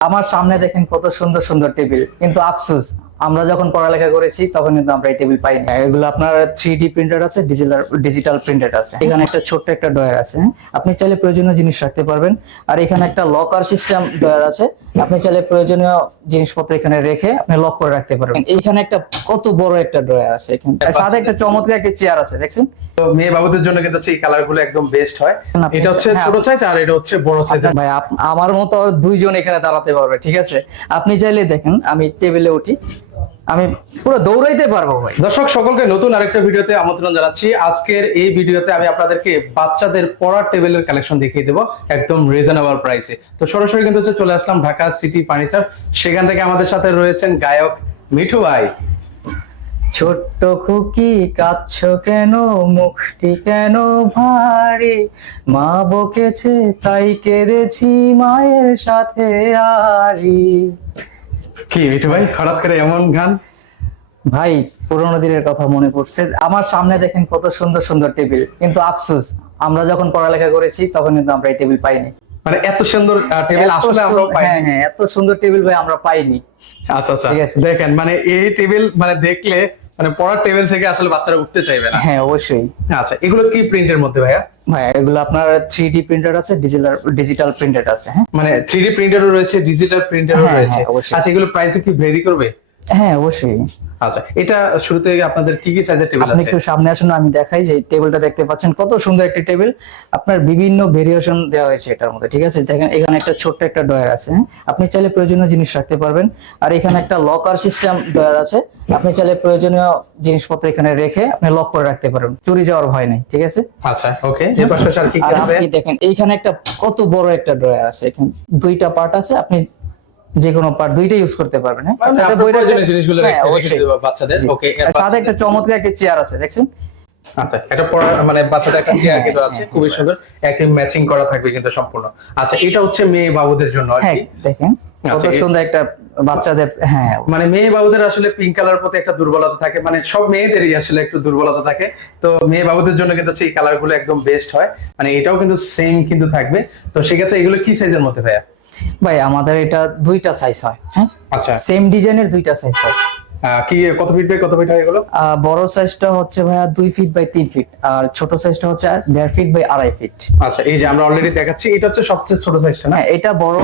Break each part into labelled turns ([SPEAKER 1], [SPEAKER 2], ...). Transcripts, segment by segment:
[SPEAKER 1] আমার সামনে দেখেন কত সুন্দর সুন্দর টেবিল। কিন্তু আফসোস, আমরা যখন পড়ালেখা করেছি, তখন কিন্তু আমরা এই টেবিল পাইনি। এগুলো আপনার থ্রি ডি প্রিন্টার আছে, ডিজিটাল ডিজিটাল প্রিন্টেড আছে। এখানে একটা ছোট্ট একটা ডয়ার আছে হ্যাঁ? আপনি চাইলে প্রয়োজনীয় জিনিস রাখতে পারবেন। আর এখানে একটা লকার সিস্টেম ডয়ার আছে। আপনি চাইলে প্রয়োজনীয় জিনিসপত্র এখানে রেখে আপনি লক করে রাখতে পারবেন। এইখানে একটা কত বড় একটা ডয়ার আছে এখানে। সাথে একটা চমৎকার একটা চেয়ার আছে, দেখছেন?
[SPEAKER 2] মেয়ে বাবুদের জন্য কিন্তু এই কালারগুলো একদম বেস্ট হয়। এটা হচ্ছে
[SPEAKER 1] হ্যাঁ,
[SPEAKER 2] ছোট সাইজ আর এটা হচ্ছে বড় সাইজ
[SPEAKER 1] আচ্ছা ভাই আমার মতো দুইজন এখানে দাঁড়াতে পারবে ঠিক আছে? আপনি চাইলে দেখেন আমি টেবিলে উঠি। আমি পুরো দৌড়াইতে পারব ভাই।
[SPEAKER 2] দর্শক সকলকে নতুন আরেকটা ভিডিওতে আমন্ত্রণ জানাচ্ছি। আজকের এই ভিডিওতে আমি আপনাদেরকে বাচ্চাদের পড়ার টেবিলের কালেকশন দেখিয়ে দেবো একদম রিজনেবল প্রাইসে তো সরাসরি কিন্তু চলে আসলাম ঢাকা সিটি ফার্নিচার সেখান থেকে আমাদের সাথে রয়েছেন গায়ক মিঠু ভাই।
[SPEAKER 1] ছোট্ট খুকি কাঁদছ কেন? মুখটি কেন ভারী? মা বকেছে তাই কেঁদেছি মায়ের সাথে আরি
[SPEAKER 2] কি মিঠু ভাই হঠাৎ করে এমন গান?
[SPEAKER 1] ভাই পুরোনো দিনের কথা মনে পড়ছে। আমার সামনে দেখেন কত সুন্দর সুন্দর টেবিল। কিন্তু আফসোস আমরা যখন পড়ালেখা করেছি তখন কিন্তু আমরা এই টেবিল পাইনি।
[SPEAKER 2] মানে এত সুন্দর টেবিল আসলে আমরা
[SPEAKER 1] হ্যাঁ হ্যাঁ এত সুন্দর টেবিল ভাই আমরা পাইনি।
[SPEAKER 2] আচ্ছা আচ্ছা।
[SPEAKER 1] ঠিক আছে।
[SPEAKER 2] দেখেন মানে এই টেবিল মানে দেখলে মানে পড়ার টেবিল থেকে আসলে বাচ্চারা উঠতে চাইবে না।
[SPEAKER 1] হ্যাঁ অবশ্যই।
[SPEAKER 2] আচ্ছা এগুলো কি প্রিন্টের মধ্যে ভাইয়া?
[SPEAKER 1] ভাইয়া এগুলো আপনার থ্রি ডি প্রিন্টার আছে ডিজিটাল ডিজিটাল প্রিন্টার আছে হ্যাঁ।
[SPEAKER 2] মানে থ্রি ডি প্রিন্টারও রয়েছে ডিজিটাল প্রিন্টারও
[SPEAKER 1] হ্যাঁ,
[SPEAKER 2] রয়েছে।
[SPEAKER 1] হ্যাঁ।
[SPEAKER 2] আচ্ছা এগুলো প্রাইস কি ভেরি করবে?
[SPEAKER 1] হ্যাঁ অবশ্যই।
[SPEAKER 2] আচ্ছা এটা শুরুতে আপনাদের কি কি সাইজের টেবিল
[SPEAKER 1] আপনি
[SPEAKER 2] আছে?
[SPEAKER 1] একটু সামনে আসুন আমি দেখাই যে টেবিলটা দেখতে পাচ্ছেন। কত সুন্দর একটা টেবিল আপনার বিভিন্ন ভেরিয়েশন দেওয়া হয়েছে এটার মধ্যে ঠিক আছে? দেখেন এখানে একটা ছোট্ট একটা ডয়ার আছে হ্যাঁ? আপনি চাইলে প্রয়োজনীয় জিনিস রাখতে পারবেন। আর এখানে একটা লকার সিস্টেম ডয়ার আছে। আপনি চাইলে প্রয়োজনীয় জিনিসপত্র এখানে রেখে আপনি লক করে রাখতে পারবেন। চুরি যাওয়ার ভয় নেই ঠিক আছে?
[SPEAKER 2] আচ্ছা ওকে এর পাশাপাশি আর কি
[SPEAKER 1] দেখেন এইখানে একটা কত বড় একটা ড্রয়ার আছে। এখানে দুইটা পার্ট আছে আপনি যে কোনো পার্ট দুইটা ইউজ করতে পারবেন হ্যাঁ?
[SPEAKER 2] মানে জিনিসগুলো
[SPEAKER 1] হ্যাঁ,
[SPEAKER 2] বাচ্চাদের। ওকে
[SPEAKER 1] সাথে একটা চমৎকার একটা চেয়ার আছে দেখছেন?
[SPEAKER 2] আচ্ছা এটা মানে বাচ্চাদের একটা চেয়ার
[SPEAKER 1] হ্যাঁ,
[SPEAKER 2] কিন্তু আছে খুবই সুন্দর। একই ম্যাচিং করা থাকবে কিন্তু সম্পূর্ণ। আচ্ছা এটা হচ্ছে মেয়ে বাবুদের জন্য আর কি।
[SPEAKER 1] দেখেন কত
[SPEAKER 2] আচ্ছা,
[SPEAKER 1] সুন্দর একটা বাচ্চাদের হ্যাঁ।
[SPEAKER 2] মানে মেয়ে বাবুদের আসলে পিঙ্ক কালার প্রতি একটা দুর্বলতা থাকে। মানে সব মেয়েদেরই আসলে একটু দুর্বলতা থাকে। তো মেয়ে বাবুদের জন্য কিন্তু হচ্ছে এই কালারগুলো একদম বেস্ট হয়। মানে এটাও কিন্তু সেম কিন্তু থাকবে। তো সেক্ষেত্রে এগুলো কি সাইজের মধ্যে ভাইয়া?
[SPEAKER 1] ভাই আমাদের এটা দুইটা সাইজ হয় হ্যাঁ?
[SPEAKER 2] আচ্ছা।
[SPEAKER 1] সেম ডিজাইনের দুইটা সাইজ হয়।
[SPEAKER 2] কি কত ফিট বাই কত ফিট হয়ে এগুলো?
[SPEAKER 1] বড় সাইজটা হচ্ছে ভাইয়া দুই ফিট বাই তিন ফিট আর ছোট সাইজটা হচ্ছে দেড় ফিট বাই আড়াই ফিট
[SPEAKER 2] আচ্ছা এই যে আমরা অলরেডি দেখাচ্ছি এটা হচ্ছে সবচেয়ে ছোট সাইজটা না?
[SPEAKER 1] হ্যাঁ এটা বড়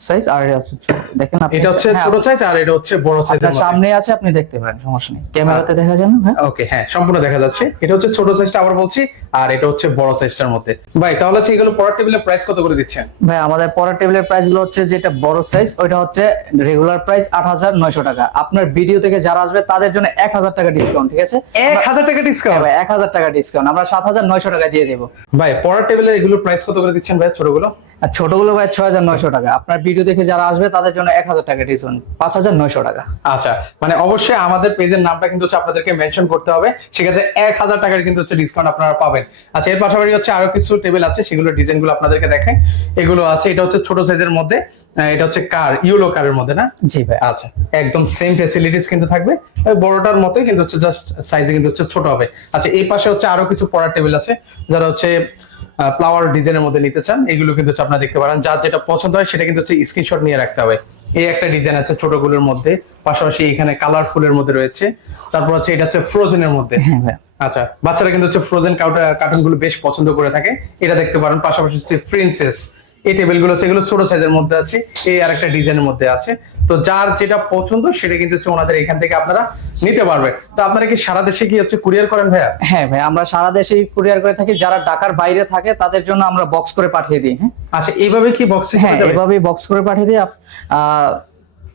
[SPEAKER 1] সাইজ আর এটা হচ্ছে দেখেন আপনি
[SPEAKER 2] এটা হচ্ছে
[SPEAKER 1] হ্যাঁ,
[SPEAKER 2] ছোট সাইজ আর এটা হচ্ছে বড় সাইজের
[SPEAKER 1] আপনার সামনে আছে আপনি দেখতে পারেন সমস্যা নেই। ক্যামেরাতে দেখা যায় না হ্যাঁ?
[SPEAKER 2] ওকে হ্যাঁ সম্পূর্ণ দেখা যাচ্ছে। এটা হচ্ছে ছোট সাইজটা আবার বলছি আর এটা হচ্ছে বড় সাইজটার মধ্যে। ভাই তাহলে হচ্ছে এগুলো পড়ার টেবিলের প্রাইস কত করে দিচ্ছেন?
[SPEAKER 1] ভাই আমাদের পরের টেবিলের প্রাইসগুলো হচ্ছে যেটা বড় সাইজ ওইটা হচ্ছে রেগুলার প্রাইস আট হাজার নয়শো টাকা। আপনার ভিডিও থেকে যারা আসবে তাদের জন্য এক হাজার টাকা ডিসকাউন্ট ঠিক আছে?
[SPEAKER 2] এক হাজার টাকা
[SPEAKER 1] হ্যাঁ
[SPEAKER 2] ডিসকাউন্ট
[SPEAKER 1] ভাই এক হাজার টাকা ডিসকাউন্ট আমরা সাত হাজার নয়শো টাকা দিয়ে দেবো।
[SPEAKER 2] ভাই পড়ার টেবিলের এগুলো প্রাইস কত করে দিচ্ছেন ভাই ছোটগুলো?
[SPEAKER 1] আর ছোটগুলো ভাই ছয় হাজার নয়শো টাকা। আপনার ভিডিও দেখে যারা আসবে তাদের জন্য এক হাজার টাকা ডিসকাউন্ট পাঁচ হাজার নয়শো টাকা।
[SPEAKER 2] আচ্ছা মানে অবশ্যই আমাদের পেজের নামটা কিন্তু হচ্ছে আপনাদেরকে মেনশন করতে হবে। সেক্ষেত্রে এক হাজার টাকার কিন্তু হচ্ছে ডিসকাউন্ট আপনারা পাবেন। আচ্ছা এর পাশাপাশি হচ্ছে আরও কিছু টেবিল আছে সেগুলো ডিজাইনগুলো আপনাদেরকে দেখাই এগুলো আছে এটা হচ্ছে ছোট সাইজের মধ্যে এটা হচ্ছে কার ইউলো কারের মধ্যে না?
[SPEAKER 1] জি ভাই।
[SPEAKER 2] আচ্ছা একদম সেম ফেসিলিটিস কিন্তু থাকবে। বড়টার মতোই কিন্তু হচ্ছে জাস্ট সাইজে কিন্তু হচ্ছে ছোট হবে। আচ্ছা এই পাশে হচ্ছে আরও কিছু পড়ার টেবিল আছে যারা হচ্ছে ফ্লাওয়ার ডিজাইনের মধ্যে নিতে চান এগুলো কিন্তু আপনারা দেখতে পারেন। যার যেটা পছন্দ হয় সেটা কিন্তু হচ্ছে স্ক্রিনশট নিয়ে রাখতে হবে। এই একটা ডিজাইন আছে ছোটগুলোর মধ্যে পাশাপাশি এখানে কালারফুলের মধ্যে রয়েছে। তারপর আছে এটা হচ্ছে ফ্রোজেনের মধ্যে।
[SPEAKER 1] হ্যাঁ
[SPEAKER 2] আচ্ছা বাচ্চারা কিন্তু হচ্ছে ফ্রোজেন কার্টুনগুলো বেশ পছন্দ করে থাকে। এটা দেখতে পারেন পাশাপাশি হচ্ছে প্রিন্সেস এই টেবিলগুলো হচ্ছে এগুলো ছোট সাইজের মধ্যে আছে এই আর একটা ডিজাইনের মধ্যে আছে। তো যার যেটা পছন্দ সেটা কিন্তু হচ্ছে ওনাদের এখান থেকে আপনারা নিতে পারবেন। তো আপনারা কি সারা দেশে কি হচ্ছে কুরিয়ার করেন ভাইয়া?
[SPEAKER 1] হ্যাঁ ভাই আমরা সারা দেশে কুরিয়ার করে থাকি। যারা ঢাকার বাইরে থাকে তাদের জন্য আমরা বক্স করে পাঠিয়ে দিই হ্যাঁ।
[SPEAKER 2] আচ্ছা এইভাবে কি বক্স
[SPEAKER 1] হ্যাঁ এভাবেই বক্স করে পাঠিয়ে দিই।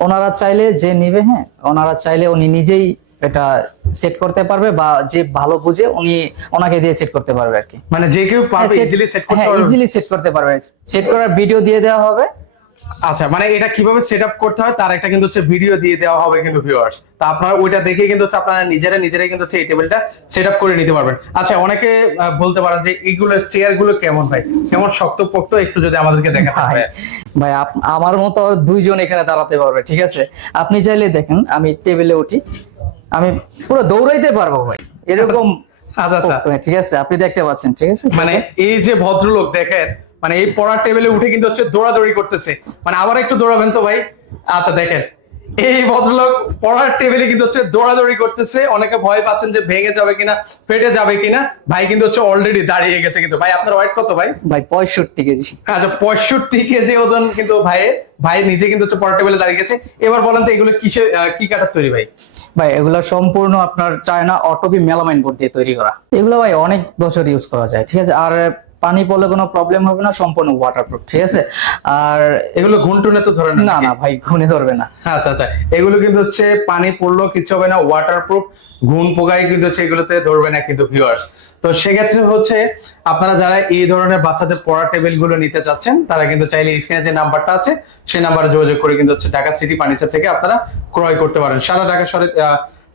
[SPEAKER 1] ওনারা চাইলে যে নিবে হ্যাঁ ওনারা চাইলে উনি নিজেই এটা সেট করতে পারবে বা যে ভালো বুঝে উনি ওনাকে দিয়ে সেট করতে পারবে আর কি।
[SPEAKER 2] মানে যে কেউ পারবে ইজিলি সেট করতে
[SPEAKER 1] হ্যাঁ
[SPEAKER 2] পারবে।
[SPEAKER 1] ইজিলি সেট করতে পারবে। সেট করার ভিডিও দিয়ে দেওয়া হবে।
[SPEAKER 2] আচ্ছা মানে এটা কীভাবে সেট আপ করতে হয় তার একটা কিন্তু হচ্ছে ভিডিও দিয়ে দেওয়া হবে কিন্তু ভিউয়ার্স তা আপনারা ওইটা দেখে কিন্তু হচ্ছে আপনারা নিজেরা নিজেরাই কিন্তু হচ্ছে এই টেবিলটা সেট আপ করে নিতে পারবেন। আচ্ছা অনেকে বলতে পারেন যে এইগুলোর চেয়ারগুলো কেমন ভাই? কেমন শক্ত পোক্ত একটু যদি আমাদেরকে দেখাতে
[SPEAKER 1] ভাই
[SPEAKER 2] পারে
[SPEAKER 1] ভাই আমার মতো দুইজন এখানে দাঁড়াতে পারবে ঠিক আছে? আপনি চাইলে দেখেন আমি টেবিলে উঠি। আমি পুরো দৌড়াইতে পারব ভাই। এরকম
[SPEAKER 2] আচ্ছা আচ্ছা।
[SPEAKER 1] ঠিক আছে আপনি দেখতে পাচ্ছেন ঠিক আছে?
[SPEAKER 2] মানে এই যে ভদ্রলোক দেখেন মানে এই পড়ার টেবিলে উঠে কিন্তু হচ্ছে দৌড়াদৌড়ি করতেছে। মানে আবার একটু দৌড়াবেন তো ভাই? আচ্ছা দেখেন। এই ভদ্রলোক পড়ার টেবিলে কিন্তু হচ্ছে দৌড়াদৌড়ি করতেছে। অনেকে ভয় পাচ্ছেন যে ভেঙে যাবে কিনা ফেটে যাবে কিনা। ভাই কিন্তু হচ্ছে অলরেডি দাঁড়িয়ে গেছে কিন্তু। ভাই আপনার ওয়েট কত ভাই?
[SPEAKER 1] ভাই পঁয়ষট্টি কেজি।
[SPEAKER 2] আচ্ছা পঁয়ষট্টি কেজি ওজন কিন্তু ভাইয়ের। ভাই নিজে কিন্তু হচ্ছে পড়ার টেবিলে দাঁড়িয়ে গেছে। এবার বলেন তো এগুলো কিসের কি কাটার তৈরি ভাই?
[SPEAKER 1] ভাই, এগুলা সম্পূর্ণ আপনার চায়না অটোবি মেলামাইন বোর্ড দিয়ে তৈরি করা। এগুলো ভাই অনেক বছর ইউজ করা যায়, ঠিক আছে? আর পানি পড়লে কোনো প্রবলেম হবে না সম্পূর্ণ ওয়াটারপ্রুফ ঠিক আছে? আর
[SPEAKER 2] এগুলো ঘুনটুনে তো ধরে
[SPEAKER 1] না না ভাই ঘুনে ধরবে না।
[SPEAKER 2] আচ্ছা আচ্ছা এগুলো কিন্তু হচ্ছে পানি পড়ল কিছু হবে না ওয়াটারপ্রুফ ঘুন পোকায় কিন্তু হচ্ছে এগুলোতে ধরবে না কিন্তু ভিউয়ার্স তো সেক্ষেত্রে হচ্ছে আপনারা যারা এই ধরনের বাচ্চাদের পড়া টেবিলগুলো নিতে চাচ্ছেন তারা কিন্তু চাইলে স্ক্রিনে যে নাম্বারটা আছে সেই নাম্বারে যোগাযোগ করে কিন্তু হচ্ছে ঢাকা সিটি ফার্নিচার থেকে আপনারা ক্রয় করতে পারেন। সারা ঢাকা শহরে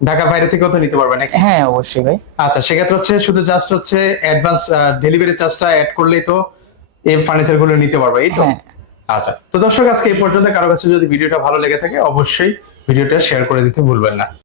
[SPEAKER 2] ঢাকার বাইরে থেকেও তো নিতে পারবেন
[SPEAKER 1] হ্যাঁ অবশ্যই ভাই।
[SPEAKER 2] আচ্ছা সেক্ষেত্রে হচ্ছে শুধু জাস্ট হচ্ছে অ্যাডভান্স ডেলিভারি চার্জটা অ্যাড করলেই তো এই ফার্নিচারগুলো নিতে পারবে এই তো?
[SPEAKER 1] হ্যাঁ।
[SPEAKER 2] আচ্ছা তো দর্শক আজকে এই পর্যন্ত কারও কাছে যদি ভিডিওটা ভালো লেগে থাকে অবশ্যই ভিডিওটা শেয়ার করে দিতে ভুলবেন না।